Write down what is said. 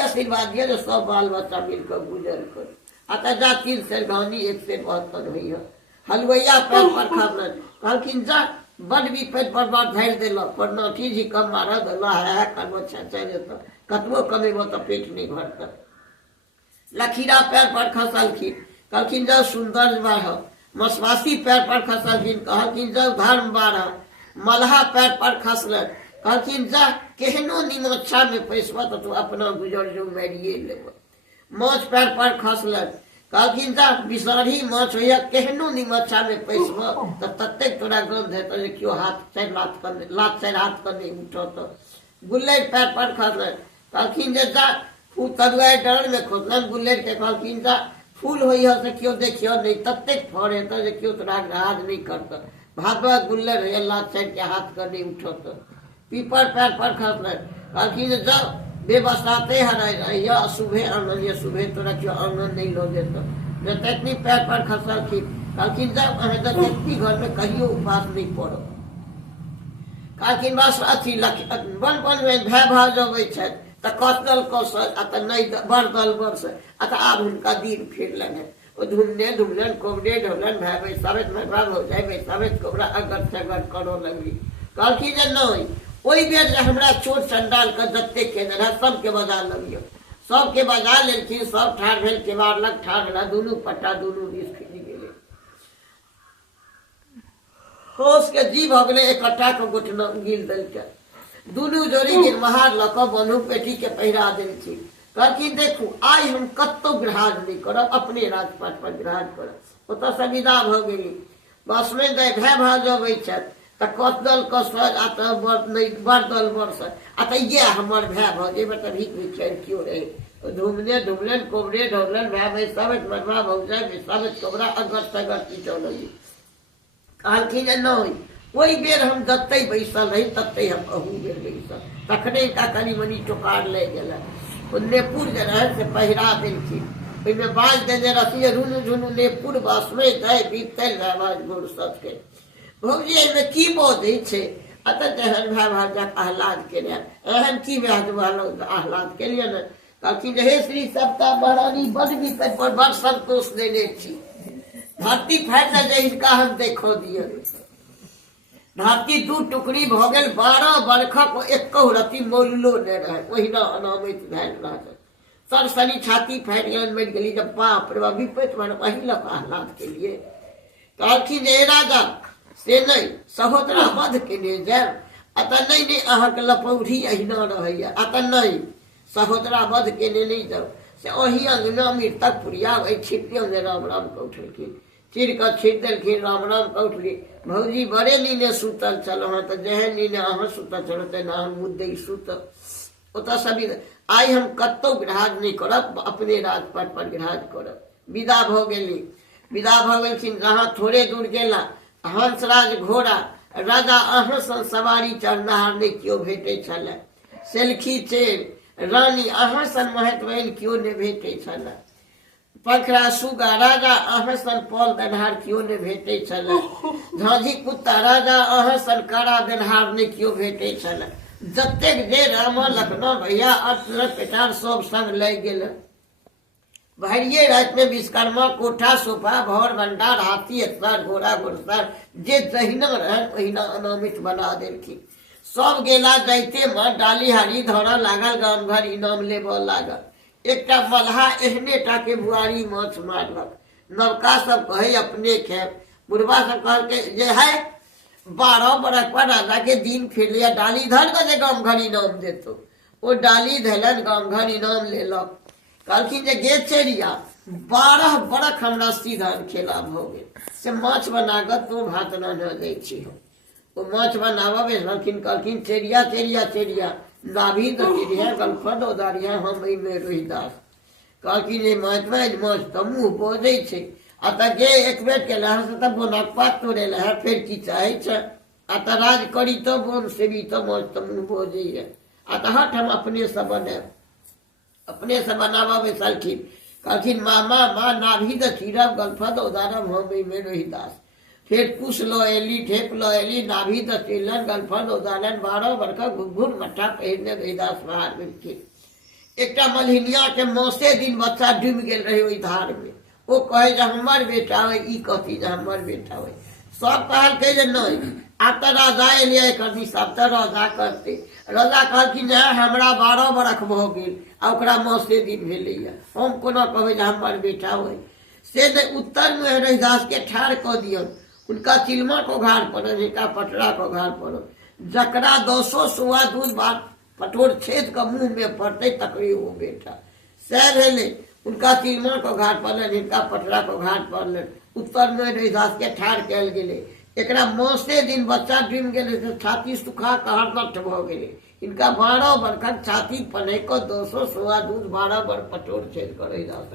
आशीर्वाद दिया जो सब बाल बच्चा मिलकर गुजर कर। अतः जा 3 सेर घानी 1 सेर बहत्तर हुई है। हलवैया पैर पर खाबल कहलखिन जा बड भी पेट पर बार धरि देलक पर नाठी जी कम मारा दला है करबो चल जेत कतबो कमेबो तो पेट नहीं भरत। लखीरा पैर पर खसलखिन कहलखिन जाओ सुंदर बाढ़। मसवासी पैर पर खसलखिन कहलखिन जाओ धर्म बाढ़। मल्हा पैर पर खसल कहलखिन जा केहनो निमोच्छा में पैसबा तो तू अपना गुजर जो मारिए लेब। माछ पैर पर खसल कहलखिन जा बिसारी माछ होइया केहनो निमोच्छा में पैसब तो तत्ते तोरा गंध हेत जे क्यों हाथ चार लात चार हाथ कर नहीं उठत। गुल्लेर पैर पर खसल कहलखिन जे जा फूल तरुआ डर में खोदलन। गुल्लेर के कहलखिन जा फूल होइया से क्यों देखियो नहीं तत्ते फड़ हेत जे क्यों तोरा राज नहीं करत। भागवत गुल्लेर होइया लात चार के हाथ कर नहीं उठत। पीपर पैर पर खसल कहलखिन जाओ बेबसाते हराइया सुबह आंगन ये सुबह तोरा क्यों आंगन नहीं लो देता। तकनी पैर पर खसलखिन कहलखिन जब अहे तो व्यक्ति घर में कहियो उपास नहीं पड़ो। कहलखिन बस अथी बन बन में भय भाव जबै छै त कतल कौशल अत नहीं बरदल वर्ष अत आब हुनका दिन फिरलन है। ओ धुमने धुमलन कोबरे ढोलन भय भय साबित में भाग हो जाए भय साबित कोबरा अगर सगर करो लगली। कहलखिन जे नहीं ओई बेर हमरा चोट चंडाल का जत्ते के रहा सबके बजा लगियो। सबके बजा लेलखिन सब ठाड़ भेल के मारलक ठाड़ रहा दुनू पट्टा दुनू दिस खिंच गेले। होश के जी भ गेले इकट्ठा के घुटना गिल देलकै। दुनू जोड़ी गिरमहार लक बन्हू पेटी के पहिरा देलखिन। कहलखिन देखू आइ हम कत्तो विराज नहीं करब अपने राजपाट पर विराज करब। ओतऽ से विदा भ गेली। बस में भय भाव जबै छथि कतदल कसर आत बरदल वर्ष अत ये हमर भय भ जेबे त भीख भिक्षार क्यों रहे। धुमने धुमलन कोबरे ढोलन भय भय साबित मरवा भौ जाए साबित कोबरा अगर सगर पीटो लगी। कहलखिन जे नहीं ओई बेर हम जत्ते बैसल रही तत्ते हम अहू बेर बैसल। तखने का कनी मनी टोकार ले गेल नेपुर जे रहे से पहिरा देलखिन। ओहिमे बाज देने रखिए रुनु झुनु नेपुर बसमे दय बीतल रहबाज गोर सबके। भौजी में की बोधै छै अत तेहन भाई भाजा आह्लाद केलिए एहन की आह्लाद केलिए न। कहलखिन हे श्री सप्ता महारानी बड़ विपद पर बड़ संतोष देने छी। धरती फाटि जाए हिनका हम देखो दिए। धरती दू टुकड़ी भ गेल 12 बरखक एको रति मोललो ने रहे ओहिना अनामित भेल रहत। सर सनी छाती फाटि गेल मरि गेली जब बाप रे विपद पर वही लक आह्लाद केलिए। कहलखिन हे राजा से नहीं सहोदरा वध केने जाए अत नहीं नहीं अहाँके लपौरी अहिना रहैया अत नहीं सहोदरा वध केने नहीं जाओ से ओही अंगना मृतक पुरिया वही छिपियों ने राम राम के उठलखिन। चिर के छिप देलखिन राम राम के उठली। भौजी बड़े नीने सुतल छल तो जेहन नीने अहाँ सुतल छल तेना हम मुद्दे सुतल। ओतऽ सभी आइ हम कत्तो विराज नहीं करब अपने राजपाट पर विराज करब। विदा भ गेली। विदा भ गेलखिन जहाँ थोड़े दूर गेला हंसराज घोड़ा राजा अहाँ सन सवारी चढ़नाहार ने क्यों भेटे छल। सेल्खी चेर रानी अहाँ सन महत्वहीन क्यों ने भेटे छल। पखरा सुगा राजा अहाँ सन पौल देनहार क्यों ने भेटे छल। झांझी कुत्ता राजा अहाँ सन कारा देनहार ने क्यों भेटे छल। जतेक जे राम लखनऊ भैया अर्थ पेटार सब संग ले गेल। भरिये रात में विश्वकर्मा कोठा सोफा भौर भंडार हाथी अतवार घोड़ा घुड़सवार जे जहिना रहन ओहिना अनामित बना देलखिन। सब गेला जाइते माँ डाली हारी धरा लागल गाम घर इनाम लेबऽ लागल। एकटा मल्हा एहने टा के बुआरी माछ मारलक। नवका सब कहे अपने खेब। बुढ़वा सब कहलके जे है 12 बरस पर राजा के दिन फिर लिया डाली धर के गाम घर इनाम देतो। ओ डाली धैलन गाम घर इनाम लेलक। कहलखिन जे गे चेरिया 12 बरख हमरा सीधा खेला भ गेल से माछ बनाक तू भात न दै छी। ओ माछ बनाबऽ बेसलखिन। कहलखिन चेरिया चेरिया चेरिया नाभी तो चिड़िया गलफद उदारिया हम में रोहिदास। कहलखिन जे माछ तो मुँह बोझै छै अत गे एक बेर के लहर से तब बोनक पात तोड़े लहर फिर की चाहे छ। अत राज करी तो बोन सेवी तो माछ तो मुँह बोझै है अत हट हम अपने से बनाब। अपने से बनावा बेसलखिन। कहलखिन मामा माँ नाभी द चीरब गलफद उदारब हम में रोहिदास। फिर कुश लो एली ठेप लो एली नाभी द चीलन गलफद उदारन 12 बरका घुघुर मट्ठा पहिरने रोहिदास बाहर मिलखिन। एकटा मलहिनिया के मौसे दिन बच्चा डूब गेल रहे ओहि धार में। वो कहे जे हमर बेटा हो, ई कथी जे हमर बेटा हो। सब कहलकै जे नहीं, आब तो राजा एलियै एकर हिसाब तो राजा करते। राजा कहलखिन जे हमरा 12 बरख भ गेल आ ओकरा मौसे दिन भेलैया, हम कोना कहबै जे हमर बेटा हो। से जे उत्तर में रैदास के ठाड़ कऽ दियन, उनका चिलमा को घाड़ पड़ल, हिनका पटरा को घाड़ पड़ल। जकरा 10 सुआ दूध बार पटोर छेद के मुंह में पड़ते तकरे वो बेटा। सह भेले, उनका चिलमा को घाट पड़ल, हिनका पटरा को घाट पड़ल। उत्तर में रैदास के ठाड़ कयल गेले। एकरा मौसे दिन बच्चा डूब गेले तो छाती सुखा के हरदठ भ गेले। इनका 12 बरखक छाती पने को 200 सुआ दूध 12 बर पटोर छेद कर रैदास।